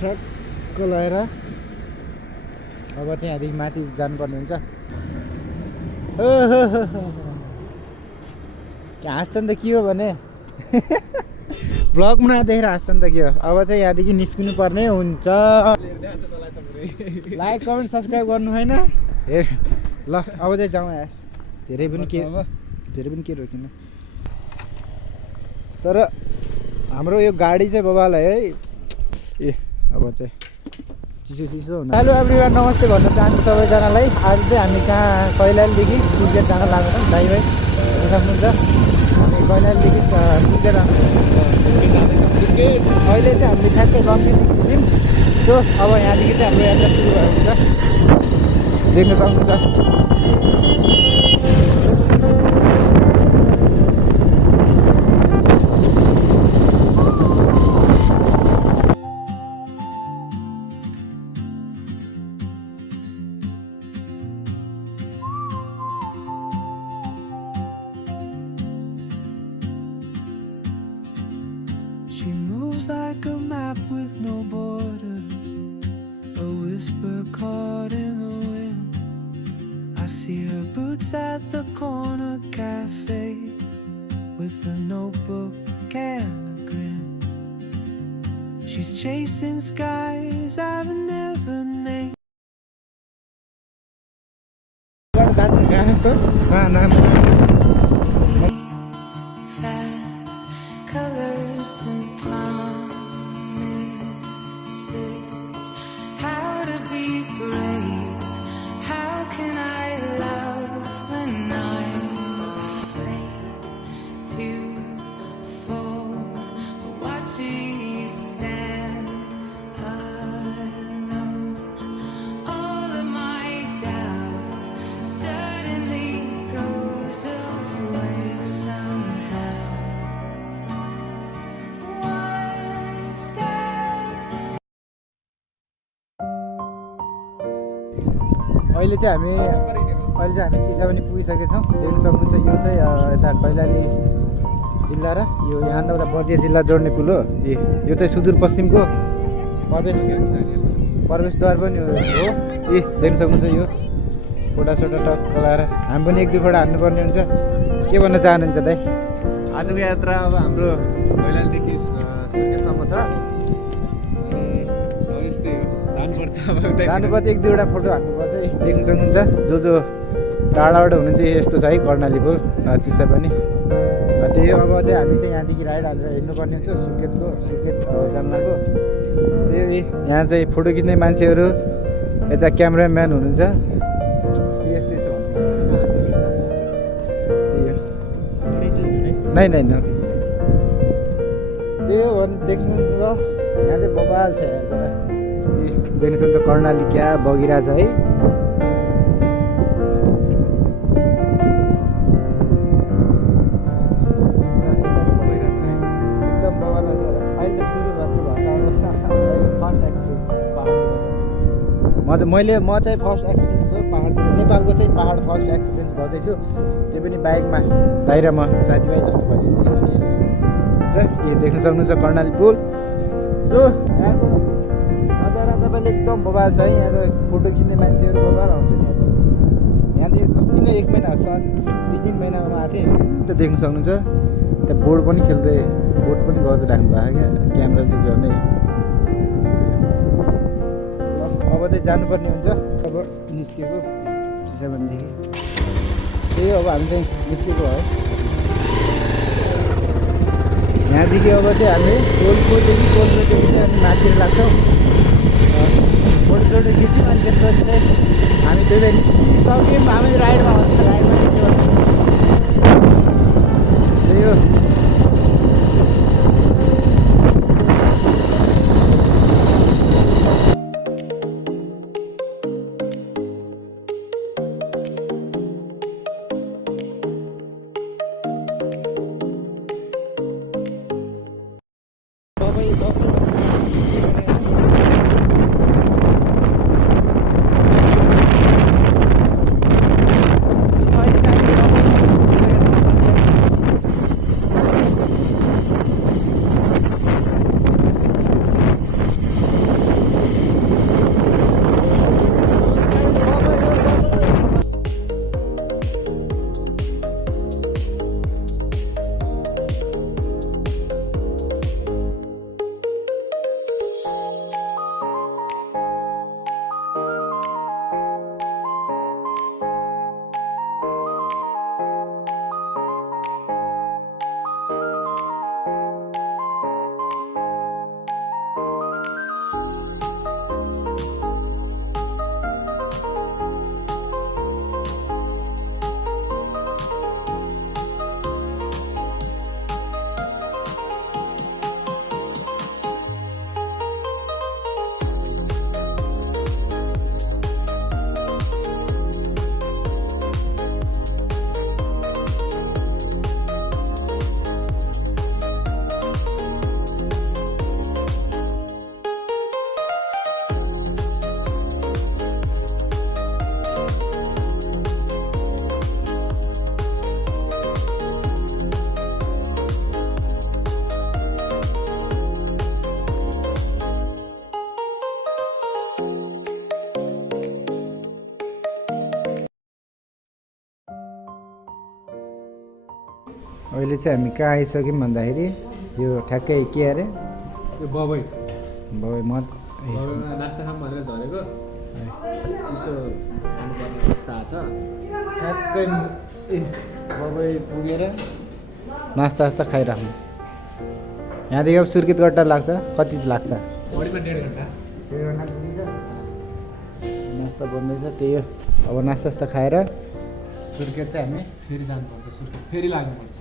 ठक्क लगाएर अब चाहिँ यहाँदेखि माथि जानुपर्ने हुन्छ। हाँस्छ नि त के हो भने ब्लग देखेर हाँस्छ नि त के हो। अब चाहिँ यहाँदेखि निस्किनु पर्ने हुन्छ। लाइक कमेन्ट सब्सक्राइब गर्नु होइन हे ल। अब चाहिँ जाउँ यार, धेरै पनि के रोकिनु। तर हाम्रो यो गाडी चाहिँ बबालाई है ए अब चाहिँ चिसो हुन। हेलो एभ्रिवान, नमस्ते भन्न चाहन्छु सबैजनालाई। आज चाहिँ हामी कहाँ कैलालीदेखि सुर्खेत जान लाग्छौँ। दाइ भाइ हेर्न सक्नुहुन्छ, हामी कैलालीदेखि सुर्खेत अहिले चाहिँ हामीले ठ्याक्कै लम्बिन पुग्यौँ। सो अब यहाँदेखि चाहिँ हाम्रो यात्रा सुरु भएको हुन्छ, देख्न सक्नुहुन्छ। She moves like a map with no borders, a whisper caught in the wind. I see her boots at the corner cafe with a notebook and a grin. She's chasing skies I've never named. Colors and promises, how to be brave, how can I love when I'm afraid to fall, but watching you stand alone, all of my doubt suddenly goes away somehow. अहिले चाहिँ हामी चिसापानी पुगिसकेछौँ। देख्न सक्नुहुन्छ यो चाहिँ यता कैलाली जिल्ला र यो यहाँबाट उता बर्दिया जिल्ला जोड्ने पुल हो। यो चाहिँ सुदूरपश्चिमको प्रवेशद्वार पनि हो। देख्न सक्नुहुन्छ यो फोटासोटा टक्क लगाएर हामी पनि एक दुई फोटा हान्नुपर्ने हुन्छ। के भन्न चाहनुहुन्छ दाइ? आजको यात्रा अब हाम्रो कैलालीदेखि सुर्खेतसम्म छ। जानुपर्छ, एक दुईवटा फोटो हान्नुपर्छ। देख्न सक्नुहुन्छ जो टाढाबाट हुनुहुन्छ यस्तो छ है कर्णाली पुल चिसापानी। त्यही हो। अब चाहिँ हामी चाहिँ यहाँदेखि राइड हालेर हिँड्नुपर्ने हुन्छ सुर्खेत जान्नको। त्यही यहाँ चाहिँ फोटो खिच्ने मान्छेहरू, यता क्यामेराम्यान हुनुहुन्छ। यस्तै छ नै त्यही हो भने देख्नुहुन्छ। यहाँ चाहिँ बबाल छ यार, देख्न सक्नुहुन्छ कर्णाली क्या बगिरहेछ है। एकदम बबाल भन्छ। अहिले त सुरु मात्र भएको छ। फर्स्ट एक्सपिरियन्स म चाहिँ फर्स्ट एक्सपिरियन्स हो पाहाडतिर। नेपालको चाहिँ पाहाड फर्स्ट एक्सपिरियन्स गर्दैछु, त्यो पनि बाइकमा। भाइ र म साथीभाइ जस्तो भनिन्छ भने हुन्छ। देख्न सक्नुहुन्छ कर्णाली पुल। सो यहाँको नजारा तपाईँले एकदम बबाल छ है। यहाँको फोटो खिच्ने मान्छेहरू बबाल आउँछ नि। यहाँदेखि अस्ति नै 1 महिना 2-3 महिनामा आएको थिएँ। त देख्न सक्नुहुन्छ त्यहाँ बोट पनि गर्दै राख्नु भएको क्या, क्यामेराले झन्। अब चाहिँ जानुपर्ने हुन्छ। अब निस्केको चिसापानीदेखि। त्यही अब हामी चाहिँ निस्केको है यहाँदेखि। अब चाहिँ हामी टोलपोदेखि चाहिँ हामी माथितिर लाग्छौँ। फोटोसोटो खिच्यौँ अनि त्यसपछि चाहिँ हामी त्यही निस्किसक्यौँ। हामी राइडमा त्यही हो। अहिले चाहिँ हामी कहाँ आइसक्यौँ भन्दाखेरि यो ठ्याक्कै के अरे यो बबै बाबा म बबैमा नास्ता खाऊँ भनेर झरेको चिसो खानुपर्ने अवस्था आएको छ ठ्याक्कै बाबा पुगेर नास्ता खाइराख्नु यहाँदेखि अब सुर्खेत गड्डा लाग्छ कति लाग्छ बढीमा 1.5 घन्टा 1.5 घन्टा पुगिन्छ नास्ता बन्दैछ त्यही हो अब नास्ता खाएर सुर्खेत चाहिँ हामी फेरि जानुपर्छ सुर्खेत फेरि लाग्नुपर्छ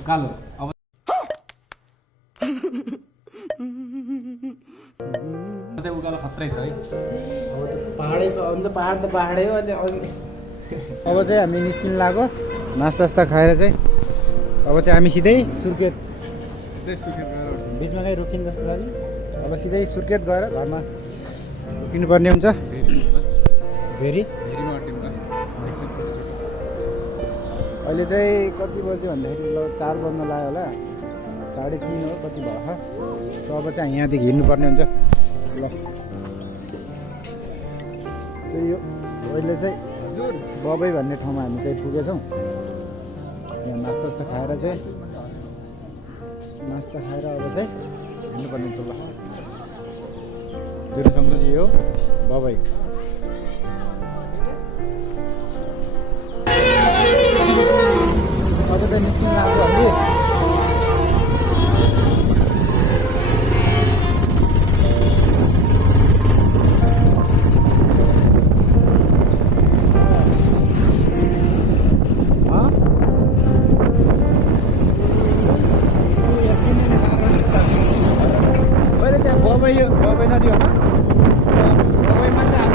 उकालो अब चाहिँ उकालो खत्रै छ है अब त पाहाडै अन्त पाहाडै हो अहिले अघि अब चाहिँ हामी निस्किनु लाग्यो नास्ता खाएर चाहिँ अब चाहिँ हामी सिधै सुर्खेत त्यही सुर्खेत गएर बिचमा कहीँ रोकिनु जस्तो छ कि अब सिधै सुर्खेत गएर घरमा रोकिनु पर्ने हुन्छ फेरि हेरिमा अट्टिनु अहिले चाहिँ कति बज्यो भन्दाखेरि ल 4 बज्न लाग्यो होला 3:30 हो कति भयो त अब चाहिँ यहाँदेखि हिँड्नुपर्ने हुन्छ ल त्यही हो अहिले चाहिँ हजुर बबै भन्ने ठाउँमा हामी चाहिँ पुगेछौँ यहाँ नास्ता खाएर चाहिँ नास्ता खाएर अब चाहिँ हिँड्नुपर्ने हुन्छ ल दुईवटा सँगै यो बबै अब चाहिँ निस्किनु लाग्यो हामी पहिले त्यहाँ बबै नदी होला बबैमा चाहिँ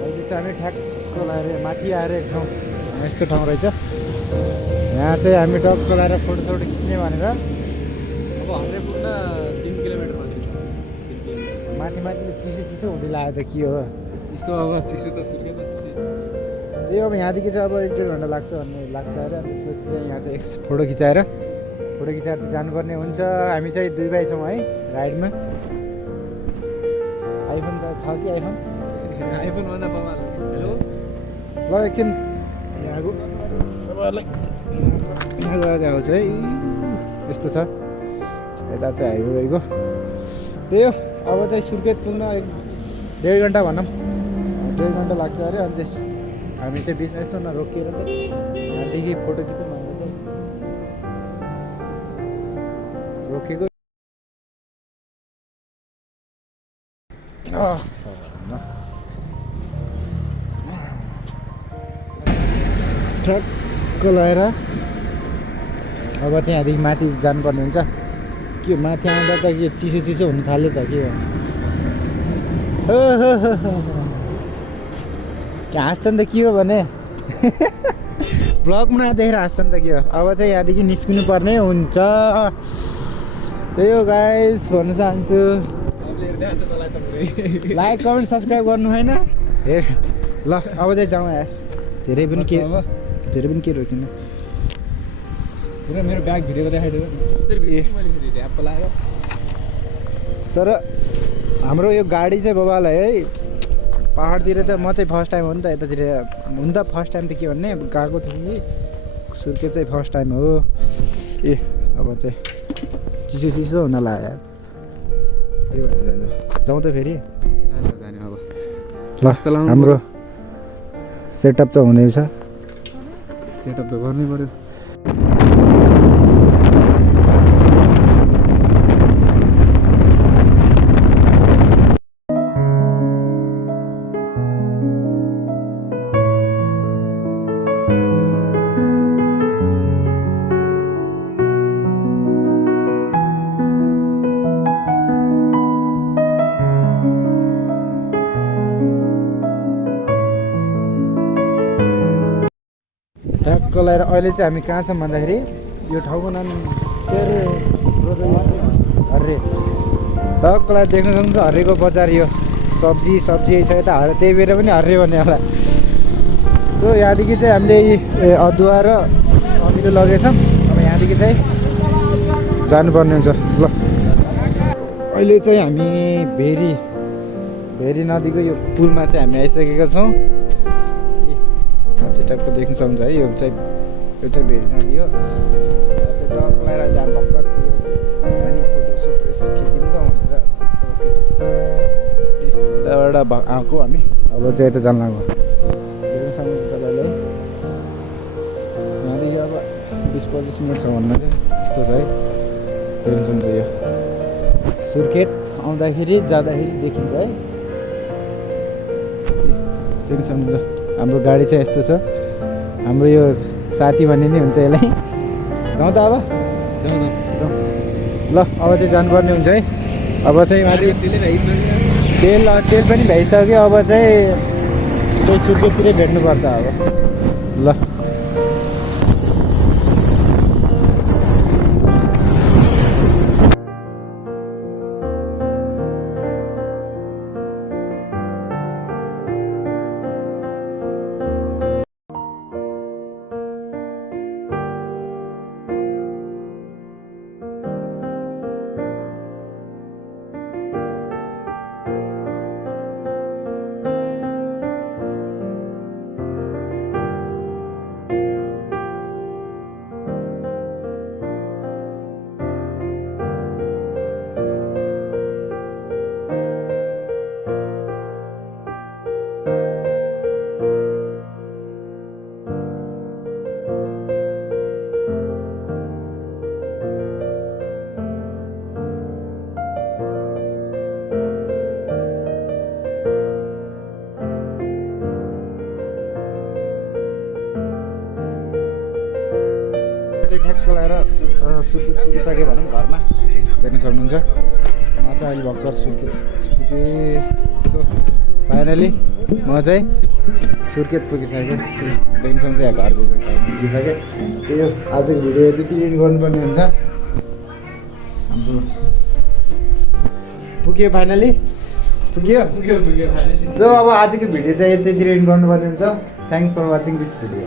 अहिले चाहिँ हामी ठ्याक्क लगाएर माथि आएर एक ठाउँ यस्तो ठाउँ रहेछ यहाँ चाहिँ हामी टक्क लगाएर फोटो खिच्ने भनेर अब हाम्रै पुग्न 3 किलोमिटर माथि छ 3 किलोमिटर माथि चिसो हुँदै लाग्यो त के हो चिसो अब चिसो त सुर्खेतमा चिसो छ त्यही अब यहाँदेखि चाहिँ अब 1-1.5 घन्टा लाग्छ भन्ने लाग्छ अरे अनि त्यसपछि चाहिँ यहाँ चाहिँ फोटो खिचाएर चाहिँ जानुपर्ने हुन्छ हामी चाहिँ 2 भाइ छौँ है राइडमा आइफोन छ कि आइफोन आइफोन भन्दा बवाल हेलो ल एकछिन यहाँको तपाईँहरूलाई यहाँ गएर देखाउँछु है यस्तो छ यता चाहिँ हाइवे गएको त्यही हो अब चाहिँ सुर्खेत पुग्न 1.5 घन्टा भनौँ 1.5 घन्टा लाग्छ अरे अनि त्यस हामी चाहिँ बिचमा यसो नरोकिएर चाहिँ यहाँदेखि फोटो खिचौँ भनेर चाहिँ रोकेको ठ्याक्क लगाएर अब चाहिँ यहाँदेखि माथि जानुपर्ने हुन्छ के माथि आउँदा त के चिसो हुनु थाल्यो त के हाँस्छन् त के हो भने ब्लगमा देखेर हाँस्छन् त के हो अब चाहिँ यहाँदेखि निस्किनु पर्ने हुन्छ त्यही हो गाइस भन्न चाहन्छु लाइक कमेन्ट सब्सक्राइब गर्नु होइन हे ल अब चाहिँ जाउँ यार धेरै पनि के रोकिनु पुरा मेरो ब्याग भिडियो देखाइदियो तर हाम्रो यो गाडी चाहिँ बाबालाई है पहाडतिर त म चाहिँ फर्स्ट टाइम हो नि त यतातिर हुन त फर्स्ट टाइम त के भन्ने गएको थियो कि सुर्खेत चाहिँ फर्स्ट टाइम हो ए अब चाहिँ चिसो हुन लाग्यो यार त्यही भएर जाउँ त फेरि जाने अब ल हाम्रो सेटअप त हुँदैछ सेटअप त गर्नै पर्यो ठ्याक्क लगाएर अहिले चाहिँ हामी कहाँ छौँ भन्दाखेरि यो ठाउँको नाम के अरे हर्रे ठक्क लगाएर देख्न सक्नुहुन्छ हर्रेको बजार यो सब्जी छ यता त्यही भएर पनि हर्रे भन्ने होला सो यहाँदेखि चाहिँ हामीले अदुवा र अमिलो लगेछौँ अब यहाँदेखि चाहिँ जानुपर्ने हुन्छ ल अहिले चाहिँ हामी भेरी भेरी नदीको यो पुलमा चाहिँ हामी आइसकेका छौँ। यहाँ चाहिँ टक्क देख्न सक्नुहुन्छ है, यो चाहिँ भेरी नदी हो। यहाँ चाहिँ टक्क लगाएर अहिले हामी भर्खर पुगेको छौँ। अनि फोटोसोटो यसो खिच्यौँ त भनेर यताबाट आएको हामी। अब चाहिँ यता जान लाग्यो। देख्न सक्नुहुन्छ तपाईँले यहाँदेखि अब 20-25 मिनट छ भन्न चाहिँ यस्तो छ है। देख्न सक्नुहुन्छ यो सुर्खेत आउँदाखेरि जाँदाखेरि देखिन्छ है। देख्न सक्नुहुन्छ हाम्रो गाडी चाहिँ यस्तो छ। हाम्रो यो साथी भन्ने नै हुन्छ यसलाई। जाउँ त अब ल, अब चाहिँ जानुपर्ने हुन्छ है। अब चाहिँ माथि तेल पनि भइसक्यो। अब चाहिँ त्यही सुर्खेततिरै भेट्नुपर्छ अब। ल चाहिँ ठ्याक्क लगाएर सुर्खेत पुगिसक्यो भनौँ घरमा। देख्न सक्नुहुन्छ म चाहिँ अहिले भर्खर सुर्खेत पुगेँ। सो फाइनली म चाहिँ सुर्खेत पुगिसकेँ। देख्न सक्नुहुन्छ यहाँ घर पुगिसकेँ। त्यही हो आजको भिडियो यति एन्ड गर्नुपर्ने हुन्छ। हाम्रो पुग्यो फाइनली पुग्यो। सो अब आजको भिडियो चाहिँ यतितिर एन्ड गर्नुपर्ने हुन्छ। Thanks for watching this video.